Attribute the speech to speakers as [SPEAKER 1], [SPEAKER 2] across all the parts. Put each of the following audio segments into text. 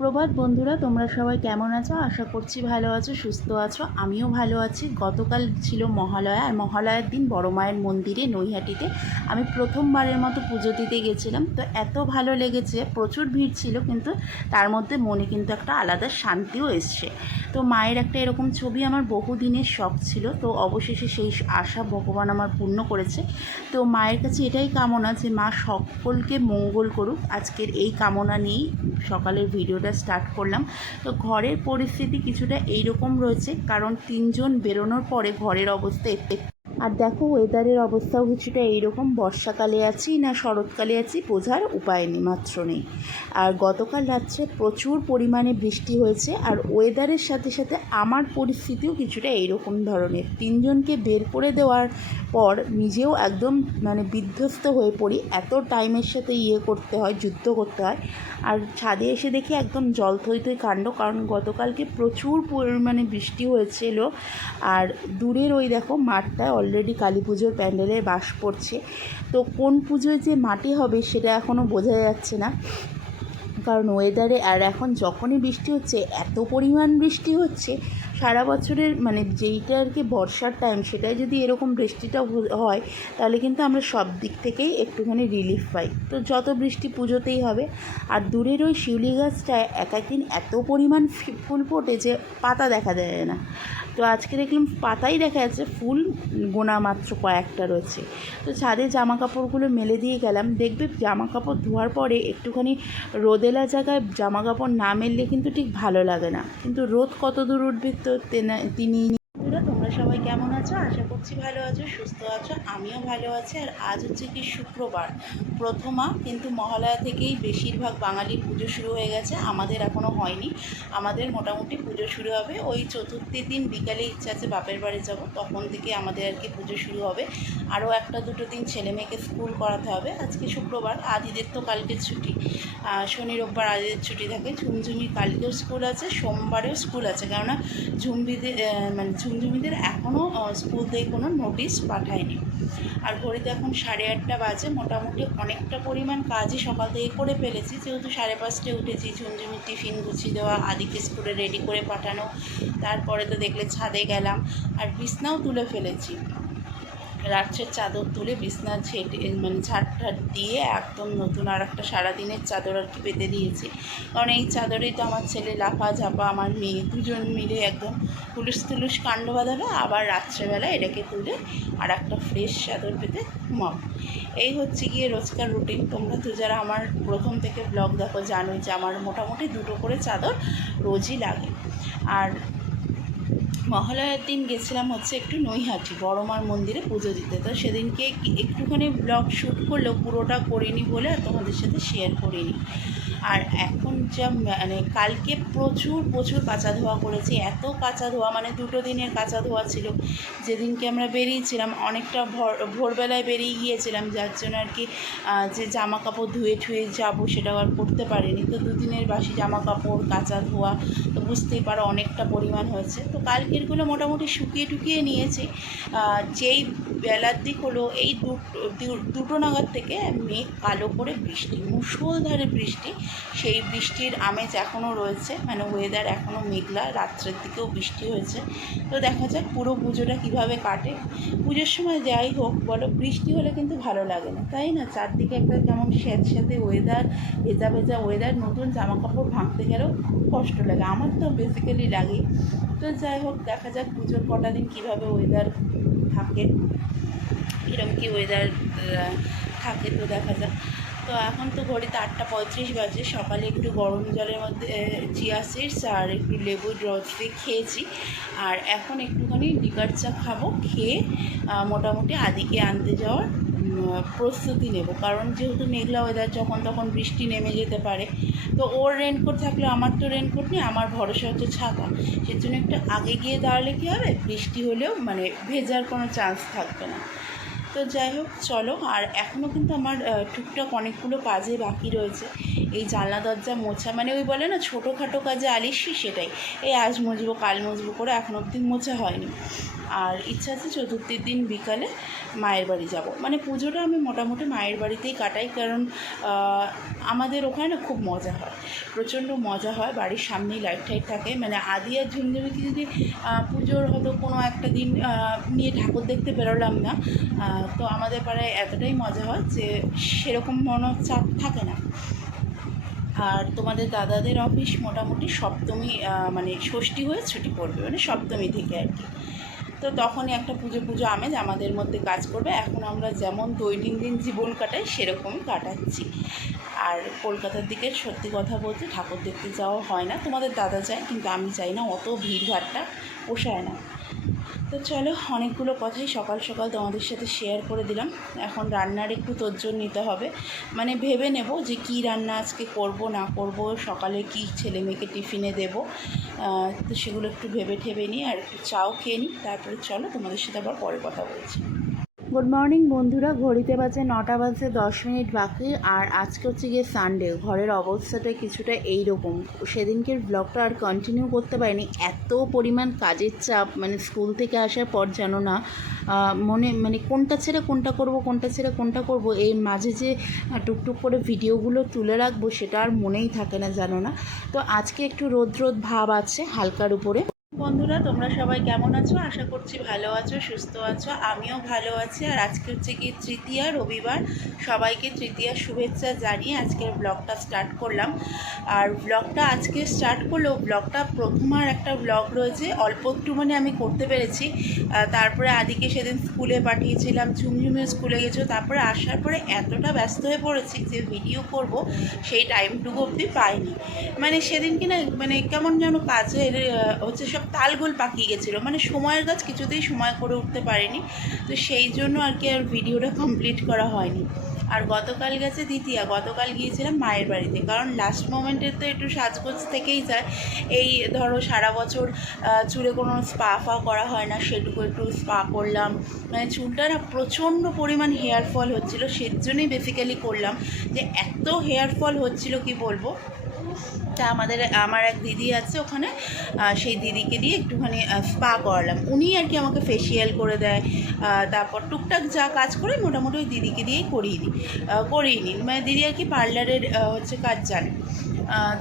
[SPEAKER 1] প্রভাত বন্ধুরা, তোমরা সবাই কেমন আছো? আশা করছি ভালো আছো, সুস্থ আছো। আমিও ভালো আছি। গতকাল ছিল মহালয়া, আর মহালয়ার দিন বড় মায়ের মন্দিরে, নৈহাটিতে। আমি প্রথমবারের মতো পুজো দিতে গেছিলাম। তো এত ভালো লেগেছে, প্রচুর ভিড় ছিল, কিন্তু তার মধ্যে মনে কিন্তু একটা আলাদা শান্তিও এসছে। তো মায়ের একটা এরকম ছবি আমার বহু দিনের শখ ছিল। তো অবশেষে সেই আশা ভগবান আমার পূর্ণ করেছে। তো মায়ের কাছে এটাই কামনা যে মা সকলকে মঙ্গল করুক। আজকের এই কামনা নিয়েই সকালের ভিডিওটা স্টার্ট করলাম। তো ঘরের পরিস্থিতি কিছুটা এইরকম রয়েছে, কারণ তিনজন বেরোনোর পরে ঘরের অবস্থা আর দেখো ওয়েদারের অবস্থাও কিছুটা এইরকম। বর্ষাকালে আছি না শরৎকালে আছি, বোঝার উপায় নেই, মাত্র নেই। আর গতকাল রাত্রে প্রচুর পরিমাণে বৃষ্টি হয়েছে আর ওয়েদারের সাথে সাথে আমার পরিস্থিতিও কিছুটা এইরকম ধরনের। তিনজনকে বের করে দেওয়ার পর নিজেও একদম মানে বিধ্বস্ত হয়ে পড়ি। এত টাইমের সাথে ইয়ে করতে হয়, যুদ্ধ করতে হয়। আর ছাদে এসে দেখি একদম জল থই থই কাণ্ড, কারণ গতকালকে প্রচুর পরিমাণে বৃষ্টি হয়েছিল। আর দূরের ওই দেখো মাঠটায় অলরেডি কালী পুজোর প্যান্ডেলের বাস পড়ছে তো কোন পুজোয় যে মাটি হবে সেটা এখনও বোঝা যাচ্ছে না। কারণ ওয়েদারে আর এখন যখনই বৃষ্টি হচ্ছে, এত পরিমাণ বৃষ্টি হচ্ছে, সারা বছরের মানে যেইটা আর কি বর্ষার টাইম সেটাই যদি এরকম বৃষ্টিটা হয়, তাহলে কিন্তু আমরা সব দিক থেকেই একটুখানি রিলিফ পাই। তো যত বৃষ্টি পুজোতেই হবে, আর দূরের ওই শিউলি গাছটায় এক একদিন এত পরিমাণ ফুল ফোটে যে পাতা দেখা যায় না। তো আজকে দেখলাম পাতাই দেখা যাচ্ছে, ফুল গোনা মাত্র কয়েকটা রয়েছে। তো ছাদে জামা কাপড়গুলো মেলে দিয়ে গেলাম। দেখবে জামা কাপড় ধোয়ার পরে একটুখানি রোদেলা জায়গায় জামা কাপড় না মেললে কিন্তু ঠিক ভালো লাগে না। কিন্তু রোদ কত দূর উঠবে তো তেনা- তোমরা সবাই কেমন আছো? আশা করছি ভালো আছো, সুস্থ আছো, আমিও ভালো আছি। আর আজ হচ্ছে কি শুক্রবার, প্রথমা, কিন্তু মহালয়া থেকেই বেশিরভাগ বাঙালির পুজো শুরু হয়ে গেছে, আমাদের এখনও হয়নি। আমাদের মোটামুটি পুজো শুরু হবে, ওই চতুর্থীর দিন বিকালে ইচ্ছা আছে বাপের বাড়ি যাব, তখন থেকে আমাদের আর কি পুজো শুরু হবে। আরও একটা দুটো দিন ছেলে মেয়েকে স্কুল করাতে হবে, আজকে শুক্রবার আদিদের তো কালকে ছুটি। শনি, রোববার আদিদের ছুটি থাকে ঝুমঝুমি কালকেও স্কুল আছে, সোমবারেও স্কুল আছে, কেননা ঝুমবিদের মানে ঝুমঝুমিদের এখনও স্কুল থেকে কোনো নোটিশ পাঠায়নি। আর ঘড়িতে এখন সাড়ে আটটা বাজে, মোটামুটি অনেকটা পরিমাণ কাজই সকাল থেকে করে ফেলেছি। যেহেতু সাড়ে পাঁচটায় উঠেছি ঝুমঝুমির টিফিন গুছিয়ে দেওয়া, আদিকে স্কুলে রেডি করে পাঠানো, তারপরে তো দেখলে ছাদে গেলাম। আর বিছনাও তুলে ফেলেছি। রাত্রের চাদর তুলে বিছনা ঝেটে মানে ঝাড় দিয়ে একদম নতুন আর একটা সারাদিনের চাদর আর কি পেতে দিয়েছি কারণ এই চাদরেই তো আমার ছেলে লাফা ঝাপা আমার মেয়ে দুজন মিলে একদম তুলুস তুলুস কাণ্ড বাঁধাবে, আবার রাত্রেবেলা এটাকে তুলে আর একটা ফ্রেশ চাদর পেতে ঘুমাবো। এই হচ্ছে গিয়ে রোজকার রুটিন তোমরা তো যারা আমার প্রথম থেকে ব্লগ দেখো, জানোই যে আমার মোটামুটি দুটো করে চাদর রোজই লাগে। আর মহালয়ার দিন গেছিলাম হচ্ছে একটু নৈহাটি, বড়মার মন্দিরে পুজো দিতে। তো সেদিনকে একটুখানি ব্লগ শ্যুট করলেও পুরোটা করিনি বলে আর তোমাদের সাথে শেয়ার করিনি। আর এখন যা মানে কালকে প্রচুর প্রচুর কাঁচা ধোয়া করেছি। এত কাঁচা ধোয়া মানে দুটো দিনের কাঁচা ধোয়া ছিল। যেদিনকে আমরা বেরিয়েছিলাম, অনেকটা ভোর, ভোরবেলায় বেরিয়ে গিয়েছিলাম, যার জন্য আর কি যে জামা কাপড় ধুয়ে ঠুয়ে যাব সেটা আর করতে পারিনি। তো দুদিনের বাসি জামা কাপড় কাঁচা ধোয়া, তো বুঝতেই পারো অনেকটা পরিমাণ হয়েছে। তো কালকেরগুলো মোটামুটি শুকিয়ে টুকিয়ে নিয়েছি। যেই বেলার দিক হলো, এই দুটো নাগাদ থেকে মেঘ কালো করে বৃষ্টি, মুষলধারে বৃষ্টি। সেই বৃষ্টির আমেজ এখনও রয়েছে মানে ওয়েদার এখনও মেঘলা, রাত্রের দিকেও বৃষ্টি হয়েছে। তো দেখা যাক পুরো পুজোটা কীভাবে কাটে। পুজোর সময় যাই হোক, বলো, বৃষ্টি হলে কিন্তু ভালো লাগে না, তাই না? চারদিকে একটা কেমন স্যাঁতস্যাঁতে ওয়েদার ভেজা ভেজা ওয়েদার নতুন জামা কাপড় ভাঙতে গেলেও কষ্ট লাগে, আমার তো বেসিক্যালি লাগে। তো যাই হোক, দেখা যাক পুজোর কটা দিন কীভাবে ওয়েদার থাকে। এরকম কি ওয়েদার থাকে, তো দেখা যাক। তো এখন তো ঘড়িতে আটটা পঁয়ত্রিশ বাজে, সকালে একটু গরম জলের মধ্যে চিয়া সিডস আর একটু লেবুর রস দিয়ে খেয়েছি। আর এখন একটুখানি লিকার চা খাব, খেয়ে মোটামুটি আদিকে আনতে যাওয়ার প্রস্তুতি নেব। কারণ যেহেতু মেঘলা ওয়েদার যখন তখন বৃষ্টি নেমে যেতে পারে। তো ওর রেনকোট থাকলে আমার তো রেনকোট নেই, আমার ভরসা হচ্ছে ছাতা। সেজন্য একটু আগে গিয়ে দাঁড়ালে কী হবে? বৃষ্টি হলেও মানে ভেজার কোনো চান্স থাকবে না। তো যাই হোক, চলো। আর এখনও কিন্তু আমার টুকটাক অনেকগুলো কাজে বাকি রয়েছে। এই জানলা, দরজা মোছা মানে ওই বলে না, ছোটোখাটো কাজে আলিসি সেটাই। এই আজ মুছবো, কাল মুছবো করে এখন অবধি মোছা হয়নি। আর ইচ্ছা আছে চতুর্থীর দিন বিকালে মায়ের বাড়ি যাব। মানে পুজোটা আমি মোটামুটি মায়ের বাড়িতেই কাটাই, কারণ আমাদের ওখানে না খুব মজা হয়। প্রচণ্ড মজা হয়, বাড়ির সামনেই লাইট টাইট থাকে। মানে আদি আর ঝুমঝুমিকে যদি পুজোর হয়তো কোনো একটা দিন নিয়ে ঠাকুর দেখতে বেরোলাম না তো আমাদের পাড়ায় এতটাই মজা হয় যে সেরকম মনোচাপ থাকে না। আর তোমাদের দাদাদের অফিস মোটামুটি সপ্তমী মানে ষষ্ঠী হয়ে ছুটি পড়বে মানে সপ্তমী থেকে আর কি। তো তখনই একটা পুজো পুজো আমেজ আমাদের মধ্যে কাজ করবে। এখন আমরা যেমন দৈনন্দিন জীবন কাটাই সেরকমই কাটাচ্ছি। আর কলকাতার দিকে সত্যি কথা বলতে ঠাকুর দেখতে যাওয়া হয় না। তোমাদের দাদা যায়, কিন্তু আমি চাই না। অত ভিড়ভাড়টা পোষায় না। তো চলো, অনেকগুলো কথাই সকাল সকাল তোমাদের সাথে শেয়ার করে দিলাম। এখন রান্নার একটু তোজ্জোর নিতে হবে। মানে ভেবে নেব যে কি রান্না আজকে করব, না করব, সকালে কি ছেলে মেয়েকে টিফিনে দেব। তো সেগুলো একটু ভেবে ঠেবে নিই আর একটু চাও খেয়ে নিই। তারপরে চলো, তোমাদের সাথে আবার পরে কথা বলছি। গুড মর্নিং বন্ধুরা। ঘড়িতে বাজে নটা বাজে দশ মিনিট বাকি, আর আজকে হচ্ছে গিয়ে সানডে ঘরের অবস্থাটা কিছুটা এই রকম সেদিনকের ব্লগটা আর কন্টিনিউ করতে পারিনি। এত পরিমাণ কাজের চাপ মানে স্কুল থেকে আসার পর যেন না মনে মানে কোনটা ছেড়ে কোনটা করব, কোনটা ছেড়ে কোনটা করব এই মাঝে যে টুকটুক করে ভিডিওগুলো তুলে রাখব, সেটা আর মনেই থাকে না জানো না। তো আজকে একটু রোদ রোদ ভাব আছে হালকার উপরে। বন্ধুরা, তোমরা সবাই কেমন আছো? আশা করছি ভালো আছো, সুস্থ আছো। আমিও ভালো আছি। আর আজকে হচ্ছে কি তৃতীয়া রবিবার। সবাইকে তৃতীয়ার শুভেচ্ছা জানিয়ে আজকের ব্লগটা স্টার্ট করলাম। আর ব্লগটা আজকে স্টার্ট করলেও ব্লগটা প্রথম আর একটা ব্লগ রয়েছে। অল্প একটু মানে আমি করতে পেরেছি। তারপরে আদিকে সেদিন স্কুলে পাঠিয়েছিলাম। ঝুমঝুমিও স্কুলে গেছো। তারপরে আসার পরে এতটা ব্যস্ত হয়ে পড়েছি যে ভিডিও করব, সেই টাইমটুকু অবধি পাইনি। মানে সেদিন কি না মানে কেমন যেন কাজের হচ্ছে সব তালগোল পাকিয়ে গেছিল। মানে সময়ের গাছ কিছুতেই সময় করে উঠতে পারেনি। তো সেই জন্য আর কি আর ভিডিওটা কমপ্লিট করা হয়নি। আর গতকাল গেছে দ্বিতীয়া, গতকাল গিয়েছিলাম মায়ের বাড়িতে। কারণ লাস্ট মোমেন্টে তো একটু সাজগোজ থেকেই যায়। এই ধরো সারা বছর চুলে কোনো স্পা ফা করা হয় না, সেটুকু একটু স্পা করলাম। মানে চুলটা না প্রচণ্ড পরিমাণ হেয়ার ফল হচ্ছিল। সের জন্যই বেসিক্যালি করলাম যে এত হেয়ার ফল হচ্ছিল কি বলব? তা আমাদের, আমার এক দিদি আছে ওখানে সেই দিদিকে দিয়ে একটুখানি স্পা করালাম। উনি আর কি আমাকে ফেসিয়াল করে দেয় তারপর টুকটাক যা কাজ করে মোটামুটি ওই দিদিকে দিয়েই করিয়ে দিই। করিয়ে নিই। মানে দিদি আর কি পার্লারের হচ্ছে কাজ জানে।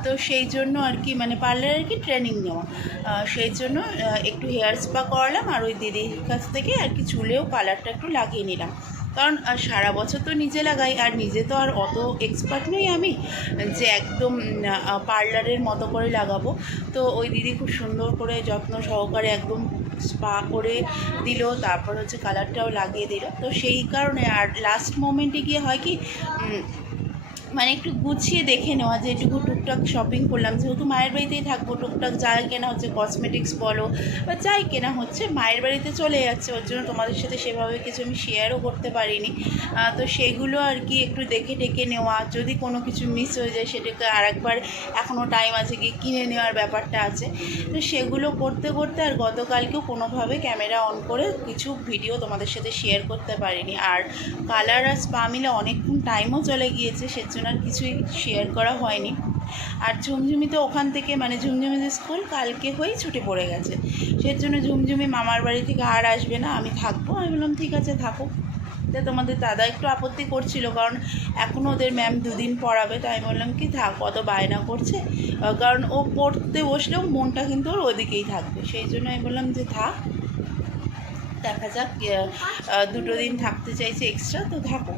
[SPEAKER 1] তো সেই জন্য আর কি মানে পার্লারের কি ট্রেনিং নেওয়া। সেই জন্য একটু হেয়ার স্পা করালাম আর ওই দিদির কাছ থেকে আর কি চুলেও কালারটা একটু লাগিয়ে নিলাম। কারণ সারা বছর তো নিজে লাগাই, আর নিজে তো আর অত এক্সপার্ট নই আমি যে একদম পার্লারের মতো করে লাগাবো। তো ওই দিদি খুব সুন্দর করে যত্ন সহকারে একদম স্পা করে দিল, তারপর হচ্ছে কালারটাও লাগিয়ে দিল। তো সেই কারণে আর লাস্ট মোমেন্টে গিয়ে হয় কি মানে একটু গুছিয়ে দেখে নেওয়া, যে এটুকু টুকটাক শপিং করলাম। যেহেতু মায়ের বাড়িতেই থাকব, টুকটাক যাই কেনা হচ্ছে কসমেটিক্স বলো, বা যাই কেনা হচ্ছে, মায়ের বাড়িতে চলে যাচ্ছে, ওর জন্য তোমাদের সাথে সেভাবে কিছু আমি শেয়ারও করতে পারিনি। তো সেগুলো আর কি একটু দেখে টেকে নেওয়া, যদি কোনো কিছু মিস হয়ে যায়, সেটাকে আরেকবার এখনও টাইম আছে কি কিনে নেওয়ার ব্যাপারটা আছে। তো সেগুলো করতে করতে আর গতকালকেও কোনোভাবে ক্যামেরা অন করে কিছু ভিডিও তোমাদের সাথে শেয়ার করতে পারিনি। আর কালার আর স্পা মিলে অনেকক্ষণ টাইমও চলে গিয়েছে সেজন্য আর কিছুই শেয়ার করা হয়নি। আর ঝুমঝুমি তো ওখান থেকে মানে ঝুমঝুমিদের স্কুল কালকে হয়েই ছুটি পড়ে গেছে। সেই জন্য ঝুমঝুমি মামার বাড়ি থেকে আর আসবে না, আমি থাকব। আমি বললাম, ঠিক আছে, থাকো। তা তোমাদের দাদা একটু আপত্তি করছিল, কারণ এখনও ওদের ম্যাম দুদিন পড়াবে, তাই আমি বললাম, কি থাক কত বায়না করছে। কারণ ও পড়তে বসলেও মনটা কিন্তু ওর ওদিকেই থাকবে। সেই জন্য আমি বললাম যে, থাক। দেখা যাক আহ, দুটো দিন থাকতে চাইছে এক্সট্রা তো থাকো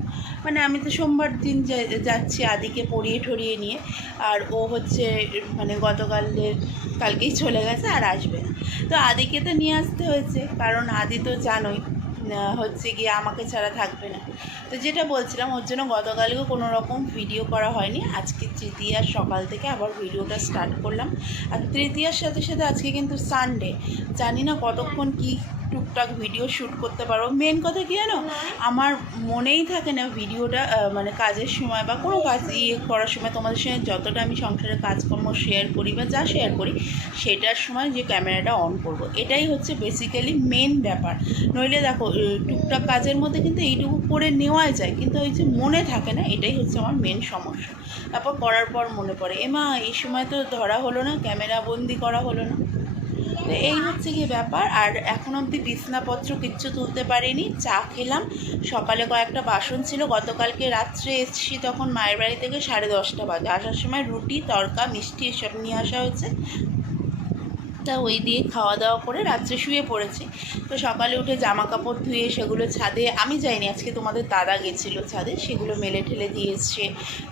[SPEAKER 1] মানে আমি তো সোমবার দিন যাচ্ছি আদিকে পড়িয়ে ঠরিয়ে নিয়ে। আর ও হচ্ছে মানে গতকালের কালকেই চলে গেছে আর আসবে না। তো আদিকে তো নিয়ে আসতে হয়েছে কারণ আদি তো জানোই হচ্ছে গিয়ে আমাকে ছাড়া থাকবে না। তো যেটা বলছিলাম, ওর জন্য গতকালকেও কোনো রকম ভিডিও করা হয়নি। আজকে তৃতীয়ার সকাল থেকে আবার ভিডিওটা স্টার্ট করলাম। আর তৃতীয়ার সাথে সাথে আজকে কিন্তু সানডে জানি না কতক্ষণ কি টুকটাক ভিডিও শ্যুট করতে পারব। মেন কথা কি জানো? আমার মনেই থাকে না ভিডিওটা মানে কাজের সময় বা কোনো কাজ ইয়ে করার সময় তোমাদের সঙ্গে যতটা আমি সংসারের কাজকর্ম শেয়ার করি বা যা শেয়ার করি, সেটার সময় যে ক্যামেরাটা অন করব। এটাই হচ্ছে বেসিক্যালি মেন ব্যাপার। নইলে দেখো টুকটাক কাজের মধ্যে কিন্তু এইটুকু করে নেওয়াই যায়, কিন্তু ওই যে মনে থাকে না, এটাই হচ্ছে আমার মেন সমস্যা। তারপর করার পর মনে পড়ে এমা এই সময় তো ধরা হলো না, ক্যামেরা বন্দি করা হলো না। তো এই হচ্ছে কি ব্যাপার, আর এখন অবধি বিছনাপত্র কিচ্ছু তুলতে পারিনি, চা খেলাম, সকালে কয়েকটা বাসন ছিল, গতকালকে রাত্রে এসেছি তখন মায়ের বাড়ি থেকে সাড়ে দশটা বাজে, আসার সময় রুটি তড়কা মিষ্টি এসব নিয়ে আসা হয়েছে। তা ওই দিয়ে খাওয়া দাওয়া করে রাত্রে শুয়ে পড়েছি। তো সকালে উঠে জামা কাপড় ধুয়ে সেগুলো ছাদে, আমি যাইনি, আজকে তোমাদের দাদা গেছিল ছাদে, সেগুলো মেলে ঠেলে দিয়ে এসছে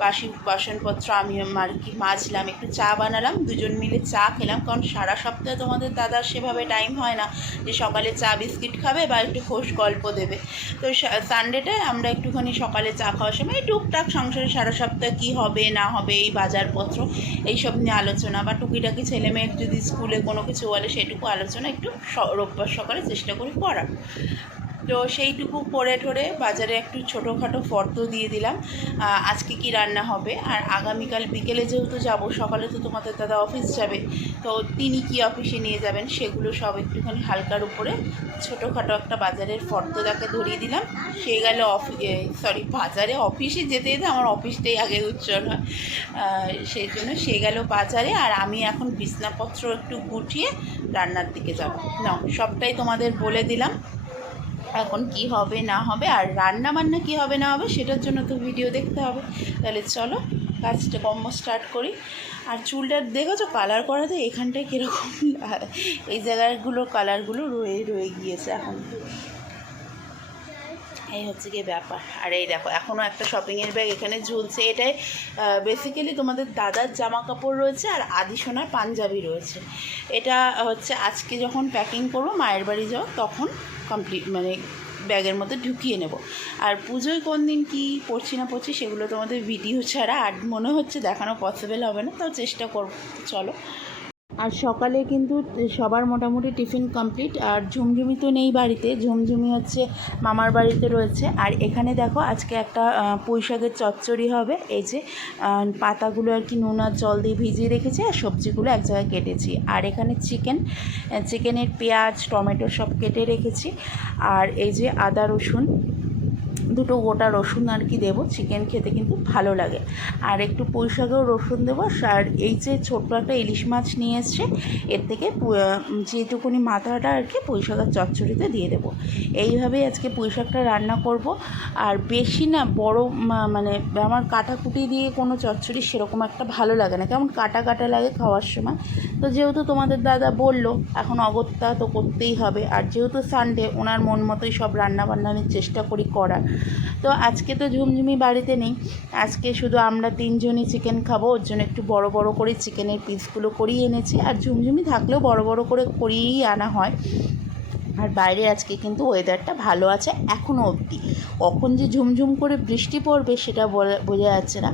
[SPEAKER 1] বাসি, বাসনপত্র আমি আর কি মাজলাম, একটু চা বানালাম, দুজন মিলে চা খেলাম, কারণ সারা সপ্তাহে তোমাদের দাদার সেভাবে টাইম হয় না যে সকালে চা বিস্কিট খাবে বা একটু খোশ গল্প দেবে। তো সানডেটায় আমরা একটুখানি সকালে চা খাওয়ার সময় টুকটাক সংসারে সারা সপ্তাহে কী হবে, না হবে, এই বাজারপত্র, এইসব নিয়ে আলোচনা বা টুকিটাকি ছেলে মেয়ের যদি স্কুলে কোনো কিছু বলে সেটুকু আলোচনা একটু রোববার সকালে চেষ্টা করি করার। তো সেইটুকু করে ঠরে বাজারে একটু ছোটোখাটো ফর্দ দিয়ে দিলাম। আজকে কি রান্না হবে? আর আগামীকাল বিকেলে যেহেতু যাব, সকালে তো তোমাদের দাদা অফিস যাবে, তো তিনি কি অফিসে নিয়ে যাবেন সেগুলো সব একটুখানি হালকার উপরে ছোটোখাটো একটা বাজারের ফর্দ তাকে ধরিয়ে দিলাম। সে গেল অফি সরি বাজারে, অফিসে যেতে যেতে আমার অফিসটাই আগে উচ্চারণ হয়। সেই জন্য সে গেল বাজারে আর আমি এখন বিছনাপত্র একটু গুটিয়ে রান্নার দিকে যাব। না সবটাই তোমাদের বলে দিলাম। এখন কি হবে, না হবে, আর রান্না বান্না কি হবে, না হবে, সেটার জন্য তো ভিডিও দেখতে হবে। তাহলে চলো, কাজটা কম স্টার্ট করি। আর চুলটা দেখেছ কালার করাতে এখানটায় কীরকম, এই জায়গাগুলোর কালারগুলো রয়ে রয়ে গিয়েছে এখন। এই হচ্ছে গিয়ে ব্যাপার। আর এই দেখো এখনও একটা শপিংয়ের ব্যাগ এখানে ঝুলছে। এটাই বেসিক্যালি তোমাদের দাদার জামা কাপড় রয়েছে আর আদি সোনার পাঞ্জাবি রয়েছে। এটা হচ্ছে আজকে যখন প্যাকিং করব, মায়ের বাড়ি যাও তখন কমপ্লিট মানে ব্যাগের মধ্যে ঢুকিয়ে নেব। আর পুজোয় কোন দিন কী পড়ছি না পড়ছি সেগুলো তোমাদের ভিডিও ছাড়া আর মনে হচ্ছে দেখানো পসিবল হবে না, তাও চেষ্টা করব। চলো। আর সকালে কিন্তু সবার মোটামুটি টিফিন কমপ্লিট, আর ঝুমঝুমি তো নেই বাড়িতে, ঝুমঝুমি হচ্ছে মামার বাড়িতে রয়েছে। আর এখানে দেখো আজকে একটা পুঁই চচ্চড়ি হবে, এই যে পাতাগুলো আর কি নুন আর জল দিয়ে ভিজিয়ে রেখেছি, আর সবজিগুলো এক জায়গায় কেটেছি। আর এখানে চিকেন চিকেনের পেঁয়াজ, টমেটো সব কেটে রেখেছি। আর এই যে আদা রসুন দুটো গোটা রসুন আর কি দেবো চিকেন খেতে কিন্তু ভালো লাগে। আর একটু পুঁই শাকেও রসুন দেবো, আর এই যে ছোট্ট একটা ইলিশ মাছ নিয়ে এসছে, এর থেকে যেটুকুনি মাথাটা আর কি পুঁই শাকের চচ্চড়িতে দিয়ে দেবো। এইভাবেই আজকে পুঁই শাকটা রান্না করব। আর বেশি না, বড় মানে আমার কাটাকুটি দিয়ে কোনো চচ্চড়ি সেরকম একটা ভালো লাগে না। কেমন কাটা কাটা লাগে খাওয়ার সময়। তো যেহেতু তোমাদের দাদা বলল, এখন অগত্যা তো করতেই হবে। আর যেহেতু সানডে ওনার মন মতোই সব রান্না বান্না আমি চেষ্টা করি করার। তো আজকে তো ঝুমঝুমি বাড়িতে নেই। আজকে শুধু আমরা তিনজনই চিকেন খাব, ওর জন্য একটু বড় বড় করে চিকেনের পিসগুলো করিয়ে এনেছি। আর ঝুমঝুমি থাকলেও বড় বড় করে করিয়েই আনা হয়। আর বাইরে আজকে কিন্তু ওয়েদারটা ভালো আছে এখনও অবধি। কখন যে ঝুমঝুম করে বৃষ্টি পড়বে সেটা বোঝা যাচ্ছে না।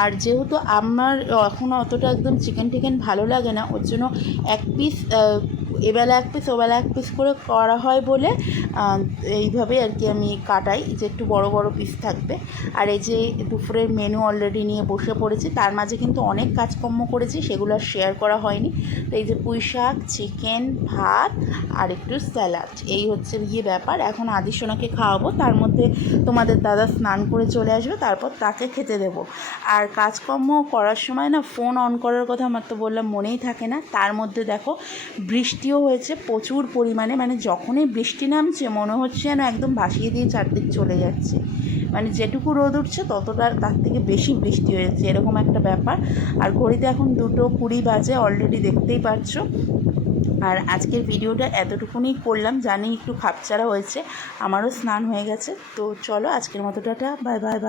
[SPEAKER 1] আর যেহেতু আমার এখনও অতটা একদম চিকেন টিকেন ভালো লাগে না, ওর জন্য এক পিস এবেলা এক পিস ওবেলা এক পিস করে করা হয় বলে এইভাবে আর কি আমি কাটাই। যে একটু বড় বড় পিস থাকবে। আর এই যে দুপুরের মেনু অলরেডি নিয়ে বসে পড়েছি, তার মাঝে কিন্তু অনেক কাজকর্ম করেছি, সেগুলো আর শেয়ার করা হয়নি। তো এই যে পুঁই শাক চিকেন ভাত আর একটু স্যালাড এই হচ্ছে গিয়ে ব্যাপার। এখন আদি সোনাকে খাওয়াবো, তার মধ্যে তোমাদের দাদা স্নান করে চলে আসবে, তারপর তাকে খেতে দেবো। আর কাজকর্ম করার সময় না ফোন অন করার কথা আমার তো বললাম, মনেই থাকে না। তার মধ্যে দেখো বৃষ্টিও হয়েছে, প্রচুর পরিমাণে। মানে যখনই বৃষ্টি নামছে, মনে হচ্ছে যেন একদম ভাসিয়ে দিয়ে চারদিক চলে যাচ্ছে। মানে যেটুকু রোদ উঠছে, ততটা তার থেকে বেশি বৃষ্টি হয়েছে, এরকম একটা ব্যাপার। আর ঘড়িতে এখন দুটো কুড়ি বাজে অলরেডি দেখতেই পাচ্ছ আর আজকের ভিডিওটা এতটুকুনি করলাম, জানি একটু খাপচারা হয়েছে, আমারও স্নান হয়ে গেছে। তো চলো, আজকের মতো টাটা, বাই বাই বাই।